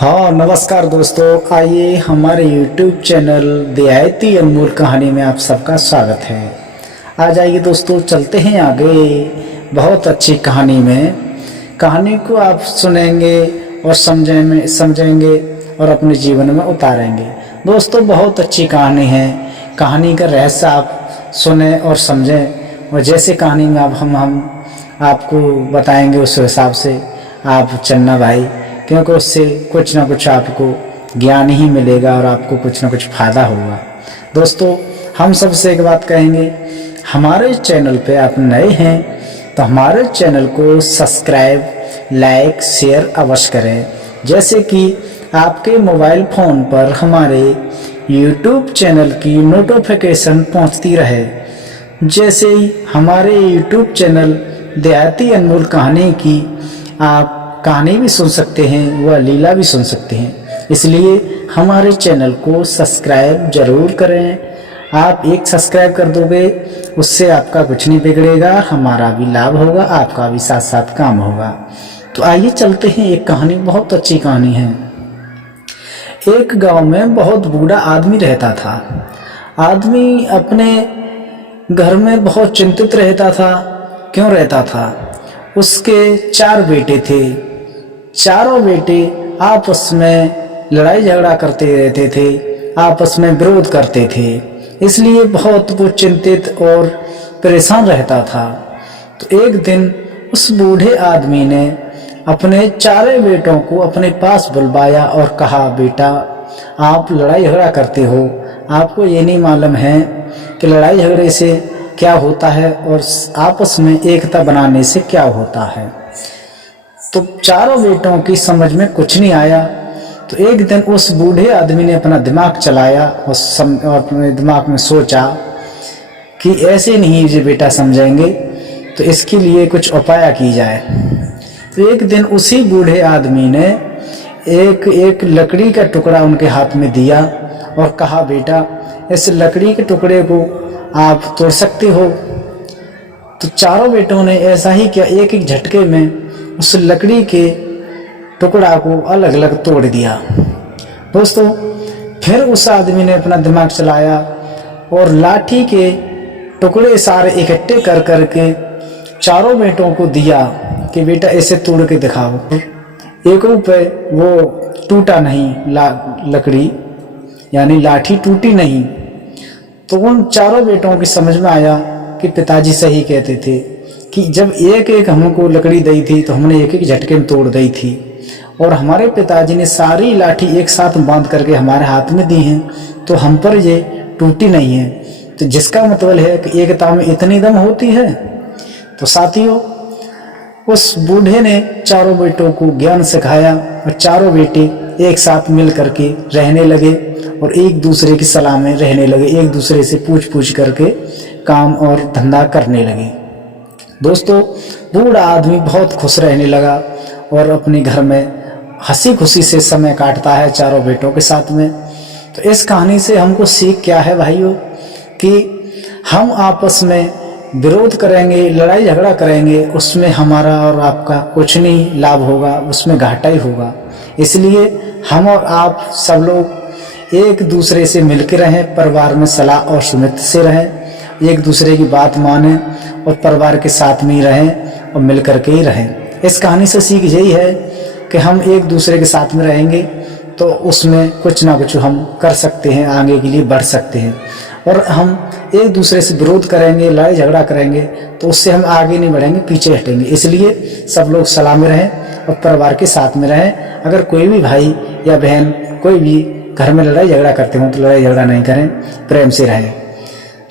हाँ नमस्कार दोस्तों, आइए हमारे YouTube चैनल देहाती अनमोल कहानी में आप सबका स्वागत है। आ जाइए दोस्तों, चलते हैं आगे बहुत अच्छी कहानी में। कहानी को आप सुनेंगे और समझेंगे और अपने जीवन में उतारेंगे। दोस्तों बहुत अच्छी कहानी है। कहानी का रहस्य आप सुने और समझें, और जैसे कहानी में अब हम आपको बताएंगे उस हिसाब से आप चलना भाई, क्योंकि उससे कुछ ना कुछ आपको ज्ञान ही मिलेगा और आपको कुछ ना कुछ फायदा होगा। दोस्तों हम सबसे एक बात कहेंगे, हमारे चैनल पे आप नए हैं तो हमारे चैनल को सब्सक्राइब, लाइक, शेयर अवश्य करें, जैसे कि आपके मोबाइल फ़ोन पर हमारे YouTube चैनल की नोटिफिकेशन पहुंचती रहे। जैसे ही हमारे YouTube चैनल देहाती अनमोल कहानी की आप कहानी भी सुन सकते हैं, वह लीला भी सुन सकते हैं, इसलिए हमारे चैनल को सब्सक्राइब जरूर करें। आप एक सब्सक्राइब कर दोगे, उससे आपका कुछ नहीं बिगड़ेगा, हमारा भी लाभ होगा, आपका भी साथ साथ काम होगा। तो आइए चलते हैं, एक कहानी बहुत अच्छी कहानी है। एक गांव में बहुत बूढ़ा आदमी रहता था। आदमी अपने घर में बहुत चिंतित रहता था। क्यों रहता था? उसके 4 बेटे थे। चारों बेटे आपस में लड़ाई झगड़ा करते रहते थे, आपस में विरोध करते थे, इसलिए बहुत वो चिंतित और परेशान रहता था। तो एक दिन उस बूढ़े आदमी ने अपने चारों बेटों को अपने पास बुलवाया और कहा, बेटा आप लड़ाई झगड़ा करते हो, आपको ये नहीं मालूम है कि लड़ाई झगड़े से क्या होता है और आपस में एकता बनाने से क्या होता है। तो चारों बेटों की समझ में कुछ नहीं आया। तो एक दिन उस बूढ़े आदमी ने अपना दिमाग चलाया और अपने दिमाग में सोचा कि ऐसे नहीं ये बेटा समझेंगे, तो इसके लिए कुछ उपाय की जाए। तो एक दिन उसी बूढ़े आदमी ने एक लकड़ी का टुकड़ा उनके हाथ में दिया और कहा, बेटा इस लकड़ी के टुकड़े को आप तोड़ सकते हो। तो चारों बेटों ने ऐसा ही किया, एक एक झटके में उस लकड़ी के टुकड़ा को अलग अलग तोड़ दिया। दोस्तों फिर उस आदमी ने अपना दिमाग चलाया और लाठी के टुकड़े सारे इकट्ठे कर करके चारों बेटों को दिया कि बेटा इसे तोड़ के दिखाओ। एक पे वो टूटा नहीं, लकड़ी यानी लाठी टूटी नहीं। तो उन चारों बेटों की समझ में आया कि पिताजी सही कहते थे कि जब एक एक हमको लकड़ी दी थी तो हमने एक एक झटके में तोड़ दी थी, और हमारे पिताजी ने सारी लाठी एक साथ बांध करके हमारे हाथ में दी हैं, तो हम पर ये टूटी नहीं है। तो जिसका मतलब है कि एकता में इतनी दम होती है। तो साथियों उस बूढ़े ने चारों बेटों को ज्ञान सिखाया और चारों बेटे एक साथ मिल करके रहने लगे और एक दूसरे की सलाह में रहने लगे, एक दूसरे से पूछ करके काम और धंधा करने लगे। दोस्तों बूढ़ा आदमी बहुत खुश रहने लगा और अपने घर में हंसी खुशी से समय काटता है चारों बेटों के साथ में। तो इस कहानी से हमको सीख क्या है भाइयों, कि हम आपस में विरोध करेंगे, लड़ाई झगड़ा करेंगे, उसमें हमारा और आपका कुछ नहीं लाभ होगा, उसमें घाटा ही होगा। इसलिए हम और आप सब लोग एक दूसरे से मिलकर रहें, परिवार में सलाह और सुमित्र से रहें, एक दूसरे की बात मानें और परिवार के साथ में ही रहें और मिल करके ही रहें। इस कहानी से सीख यही है कि हम एक दूसरे के साथ में रहेंगे तो उसमें कुछ ना कुछ हम कर सकते हैं, आगे के लिए बढ़ सकते हैं। और हम एक दूसरे से विरोध करेंगे, लड़ाई झगड़ा करेंगे, तो उससे हम आगे नहीं बढ़ेंगे, पीछे हटेंगे। इसलिए सब लोग सलाह में रहें और परिवार के साथ में रहें। अगर कोई भी भाई या बहन कोई भी घर में लड़ाई झगड़ा करते हो तो लड़ाई झगड़ा नहीं करें, प्रेम से रहें।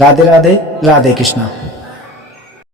राधे राधे, राधे कृष्णा।